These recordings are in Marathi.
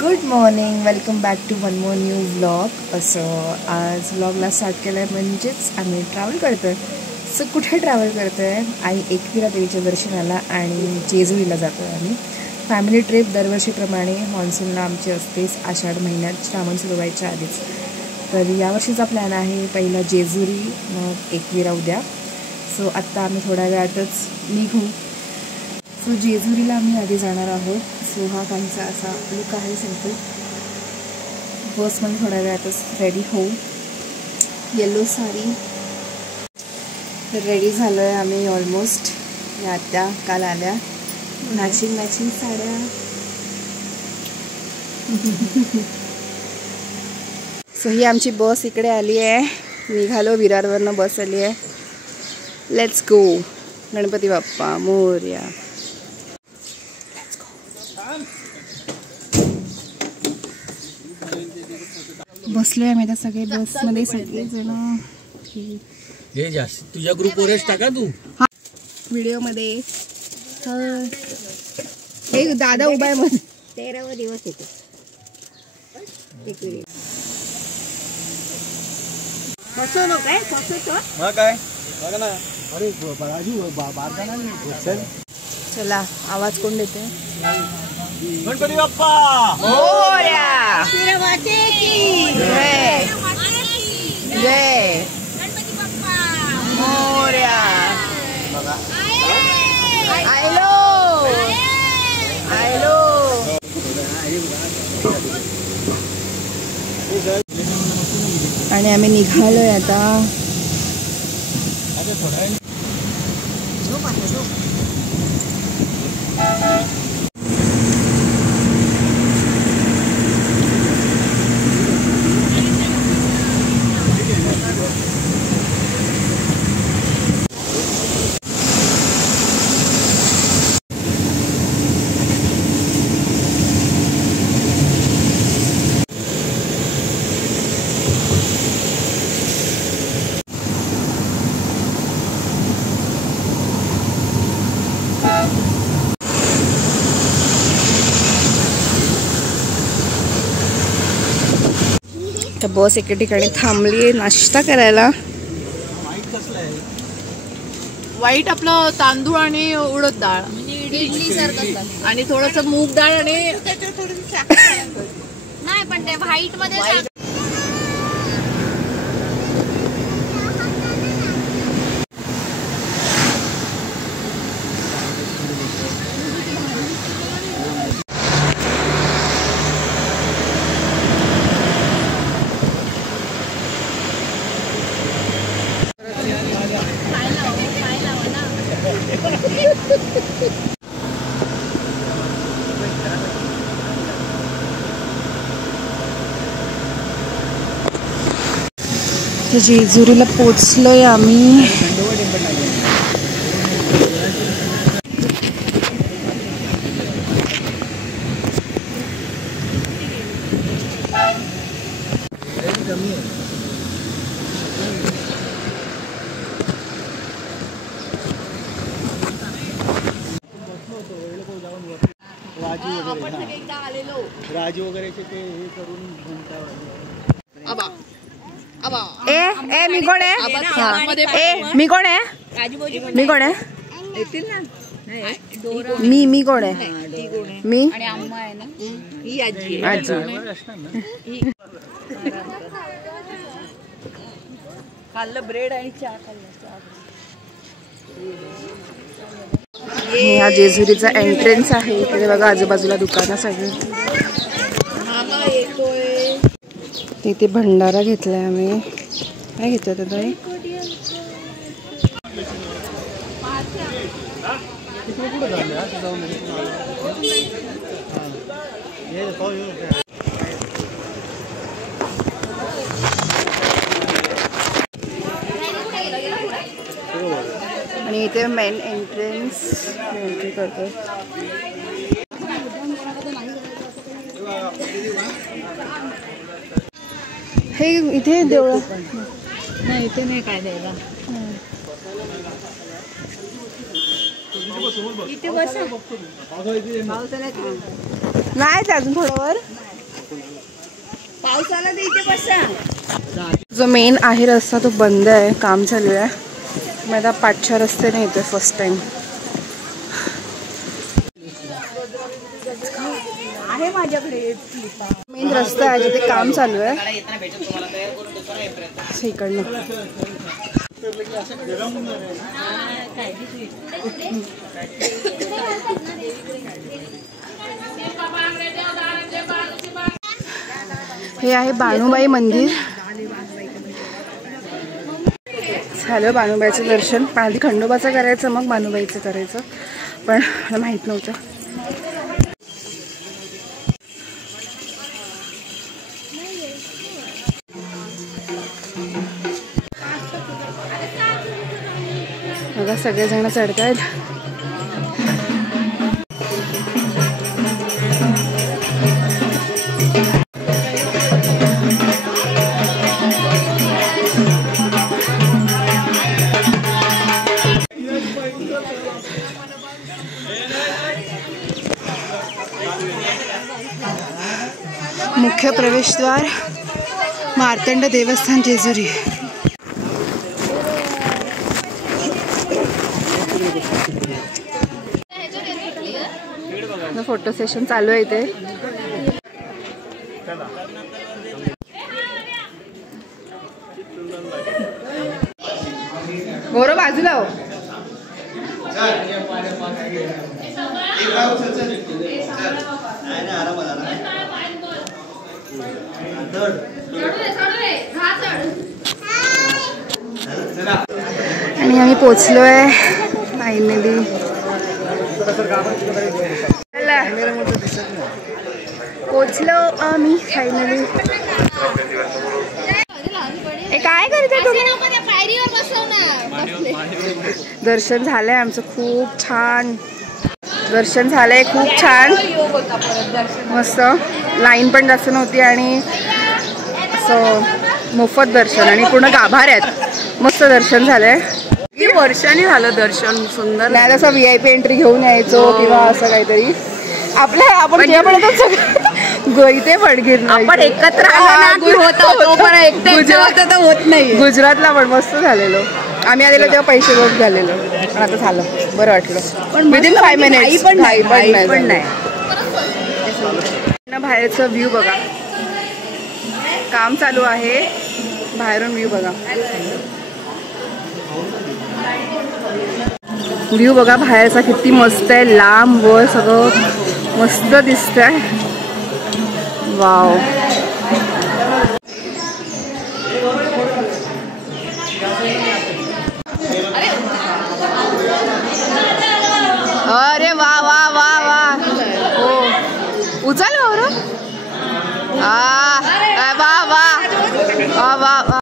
Good morning, welcome back to one more new vlog. असं आज व्लॉगला स्टार्ट केलं आहे, म्हणजेच आम्ही ट्रॅव्हल करतो आहे. सो कुठे ट्रॅव्हल करतो आहे? आई एकविरा देवीच्या दर्शनाला आणि जेजुरीला जातो आहे आम्ही. फॅमिली ट्रिप दरवर्षीप्रमाणे मॉन्सूनला आमची असतेच, आषाढ महिन्यात श्रावण सुरू व्हायच्या आधीच. तर यावर्षीचा प्लॅन आहे पहिला जेजुरी, मग एकविरा उद्या. सो आत्ता आम्ही थोड्या वेळातच निघू. सो जेजुरीला आम्ही आधी जाणार आहोत. सो हा काहीसा असा लुक आहे सिम्पल. बसमध्ये थोड्या वेळातच रेडी होऊ. येलो साडी रेडी झालो आहे आम्ही ऑलमोस्ट. या आत्या काल आल्या, मॅचिंग साड्या. सो ही आमची बस इकडे आली आहे. निघालो, विरारवरनं बस आली आहे. Let's go. गणपती बाप्पा मोरया. बसलोय आम्ही आता सगळे बसमध्ये, सगळेजण. तुझ्या ग्रुपवरच टाका तू व्हिडिओमध्ये. हे दादा उभा आहे मध्ये. 13वा दिवस येतो. चला, आवाज कोण देते? गणपती बाप्पा मोरया. जय मोरया. आयलो. आणि आम्ही निघालोय आता. तर बस एके ठिकाणी थांबली आहे नाश्ता करायला. वाईट आपलं तांदूळ आणि उडद डाळ आणि थोडस मूग डाळ आणि नाही, पण ते व्हाईट मध्ये जेजुरीला पोचलोय आम्ही. राजू वगैरे ते हे करून ए मी कोण आहे? मी कोण आहे? मी कोण आहे? मी कोण आहे? मी अम्मा आहे ना, ही आजी. खाल्लं ब्रेड आणि चहा खाल्ला. हा जेजुरीचा एंट्रन्स आहे. इकडे बघा आजूबाजूला दुकानं सगळी. तिथे भंडारा घेतलाय आम्ही. काय घेतोय दादा? आणि इथे मेन एंट्रन्स एंट्री करतो. हे इथे देवळा नाही, इथे नाही काय द्यायला. नाही अजून थोडं वर. पावसाला तर इथे बसा. जो मेन आहे रस्ता तो बंद आहे, काम चालू आहे. मी आता पाठच्या रस्त्याने येतोय फर्स्ट टाइम. आहे माझ्याकडे मेन रस्ता आहे जिथे काम चालू आहे इकडनं. हे आहे बाणूबाई मंदिर. झालं बाणूबाईचं दर्शन. पण आधी खंडोबाचं करायचं मग बाणूबाईचं करायचं, पण मला माहीत नव्हतं. बघा सगळेजण चढतायत. मुख्य प्रवेशद्वार मार्तंड देवस्थान जेजुरी. फोटो सेशन चालू आहे इथे. गौरव बाजूला हो. आणि आम्ही पोचलोय फायनली. पोचलो आम्ही फायनली. काय करते तुम्ही? दर्शन झालंय आमचं खूप छान. दर्शन झालंय खूप छान मस्त. लाईन पण जास्त नव्हती आणि असं मोफत दर्शन आणि पूर्ण गाभाऱ्यात मस्त दर्शन झालंय. किती वर्षांनी झालं दर्शन सुंदर. नाही तसं VIP एंट्री घेऊन यायचो किंवा असं काहीतरी. आपण इथे फडगीर आपण एकत्र होत नाही. गुजरातला पण मस्त झालेलो. आम्ही आलेलो तेव्हा पैसे रोज झालेलो, पण आता झालं बरं वाटलं. पण विदिन 5 मिनिट्स पण नाही. बाहेरचं व्ह्यू बघा. काम चालू आहे, बाहेरून व्ह्यू बघा. व्ह्यू बघा बाहेरचा किती मस्त आहे. लांब वर सगळं मस्त दिसतंय. वाव. अरे वा वा वा वा. हो उचल गौरव. वा वा वा वा.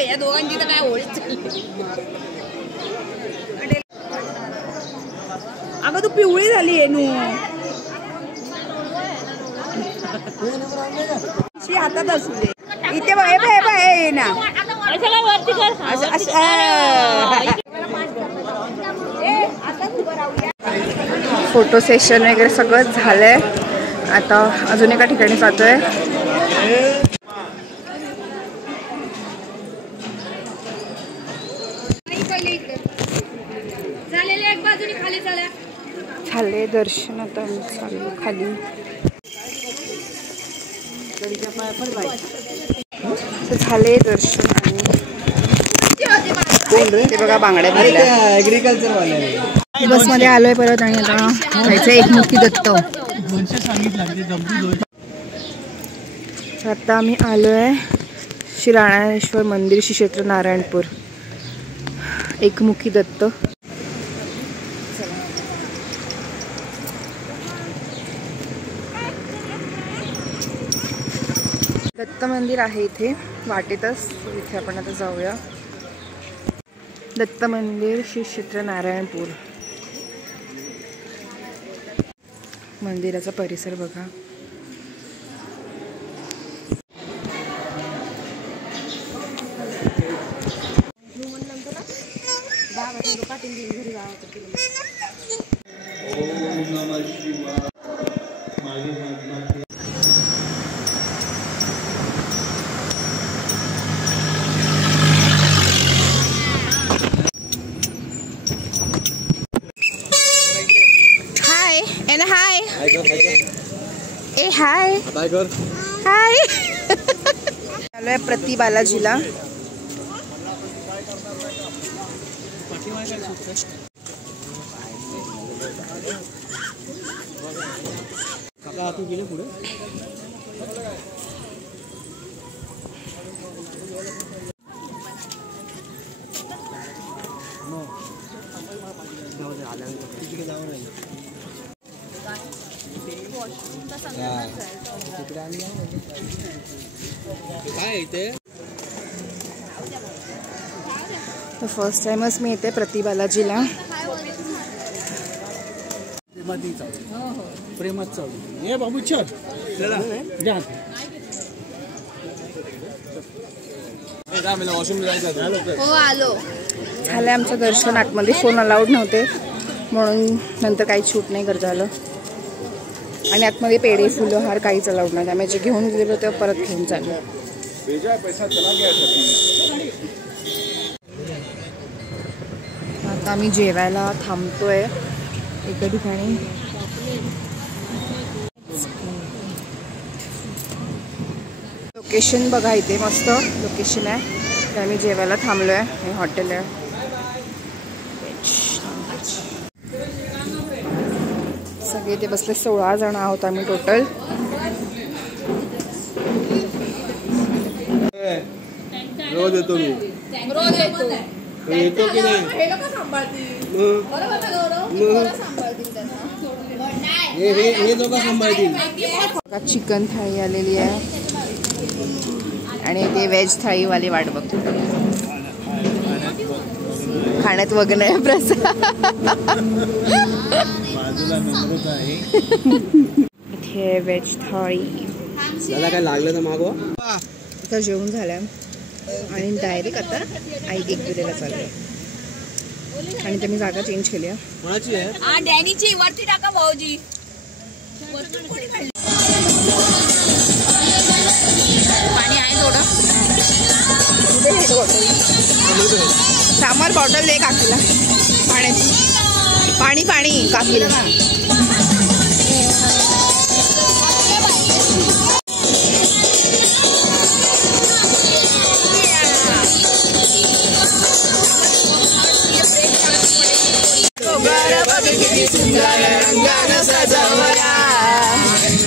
या दोघांची तर काय ओळख. अगं तू पिवळी झाली आहे नू. हातात असू दे. इथे ये ना. फोटो सेशन वगैरे सगळं झालंय. आता अजून एका ठिकाणी जातोय. झाले दर्शन. आता चाललो खाली. झाले दर्शन आणि ते बघा बांगड्या भरल्या. ऍग्रिकल्चर बसमध्ये आलोय परत आणि आता जायचं एकमुखी दत्त. आता आम्ही आलोय श्री राणेश्वर मंदिर, श्री क्षेत्र नारायणपूर, एकमुखी दत्त. दत्त मंदिर आहे इथे वाटेतच. इथे आपण आता जाऊया. दत्त मंदिर, श्री क्षेत्र नारायणपूर. मंदिराचा परिसर बघा. ए हाय हाय. आलोय प्रति बालाजीला. पुढे काय इथे तर फर्स्ट टाइमच मी येते प्रति बालाजीला. प्रेमात चालू ये बाबू चल हो आलो. झालं आमचं दर्शन. आतमध्ये फोन अलाउड नव्हते म्हणून नंतर काही शूट नाही करता आलं. आणि आतमध्ये पेढे फुलं हार काहीच अलाउड नाही. आम्ही जे घेऊन गेलो तेव्हा परत घेऊन चाललो. आता आम्ही जेवायला थांबतोय एका ठिकाणी. लोकेशन बघा, इथे मस्त लोकेशन आहे. तर आम्ही जेवायला थांबलोय. हे हॉटेल आहे. सगळे इथे बसले. 16 जण आहोत आम्ही टोटल. रोज येतो मी. रोज येतो. येतो की नाही? हे लोक सांभाळतील. बरोबर ना गौरव? सांभाळतील त्यांना. हे लोक सांभाळतील. चिकन थाळी आलेली आहे आणि ते व्हेज थाळीवाली वाट बघतो. खाण्यात वगैरे आहे प्रसाद. इथे व्हेज थाळी. दादा काय लागलं तर मागवा. आता जेवण झालं आणि डायरेक्ट आता आई एकविरेला चाललोय. आणि ते मी जागा चेंज केली आहे. कोणाची आहे? डॅनीची. वरती टाका भाऊजी. पाणी आहे थोडं. सामर बॉटल दे काकीला पाण्याची. पाणी पाणी काकीला.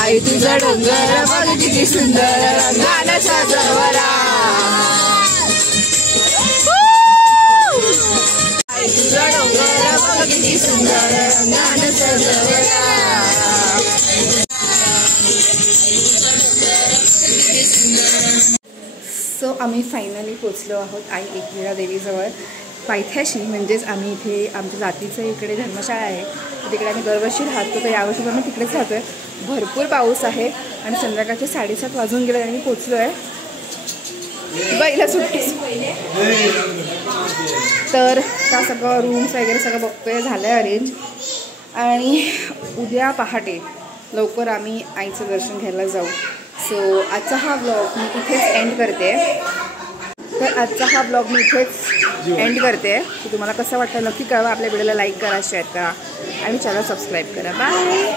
आई तुझा डोंगर बघ किती सुंदर रंगानं सजवला. आई तुझा डोंगर बघ किती सुंदर रंगानं सजवला. सो आम्ही फायनली पोचलो आहोत आई एकविरा देवीजवळ पायथ्याशी. म्हणजेच आम्ही इथे आमच्या जातीचं इकडे धर्मशाळा आहे. तिकडे आम्ही दरवर्षी राहतो. तर यावर्षी आम्ही तिकडेच राहतो आहे. भरपूर पाऊस आहे आणि संध्याकाळचे 7:30 वाजून गेले आणि पोचलो आहे. बाईला सुट्टी. तर त्या सगळं रूम्स वगैरे सगळं बघतोय. झालं आहे अरेंज. आणि उद्या पहाटे लवकर आम्ही आईचं दर्शन घ्यायला जाऊ. सो आजचा हा ब्लॉग मी इथेच एंड करते. तर आजचा हा ब्लॉग मी इथेच एंड करते. तर तुम्हाला कसं वाटतं नक्की कळवा. आपल्या व्हिडिओला लाईक करा, शेअर करा आणि चॅनल सबस्क्राईब करा. बाय.